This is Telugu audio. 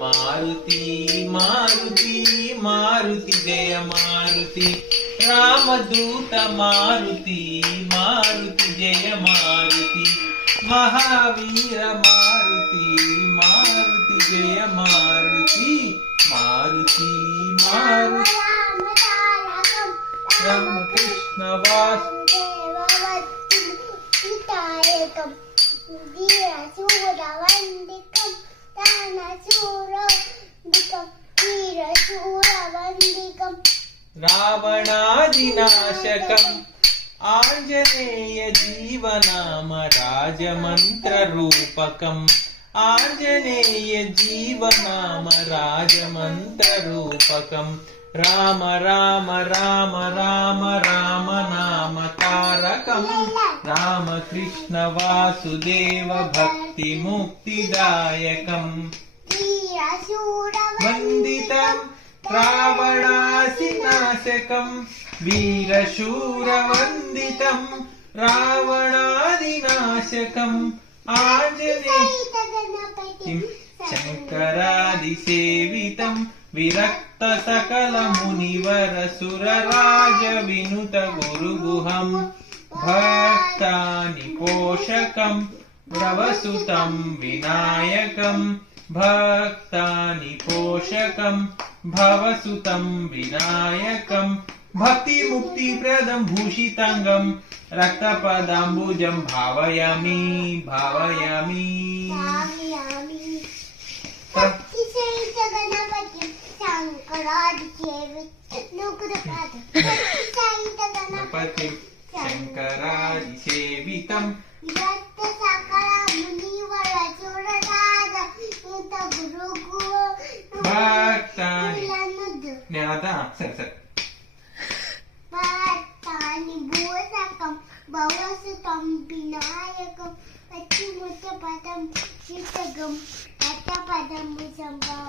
मारुति मारुति मारुति जय मारुति रामदूत मारुति मारुति जय मारुति महावीर मारुति मारुति जय मारुति मारुति मारुति रामकृष्ण वासुदेव రావణాదినాశకం ఆంజనేయ జీవనామ రాజమంత్ర రూపకం ఆంజనేయ జీవనామ రాజమంత్ర రూపకం రామ రామ రామ రామ రామ నామ తారకం. రామకృష్ణ వాసుదేవ భక్తి ముక్తిదాయకం వందితం రావణాసినాశకం వీరశూరవందితం రావణాదినాశకం ఆంజనేయం శంకరాదిసేవితం విరక్త సకల మునివర సురరాజ వినుత గురుగుహం భక్తాని పోషకం भ्रवसुतं विनायकं भक्तानि पोषकं भवसुतं विनायकं भक्तिमुक्तिप्रदं भूषितङ्गं रक्तपदाम्बुजं भावयामि भावयामि। गणपतिं शङ्करादिसेवितं పిల్లనుద్దు నేను అదా సరే సరే. భక్తాని భూసకం భవసుతం వినాయకం పచ్చిముచ్చ పదం చిత్తగం అట్ట పదం సంభామి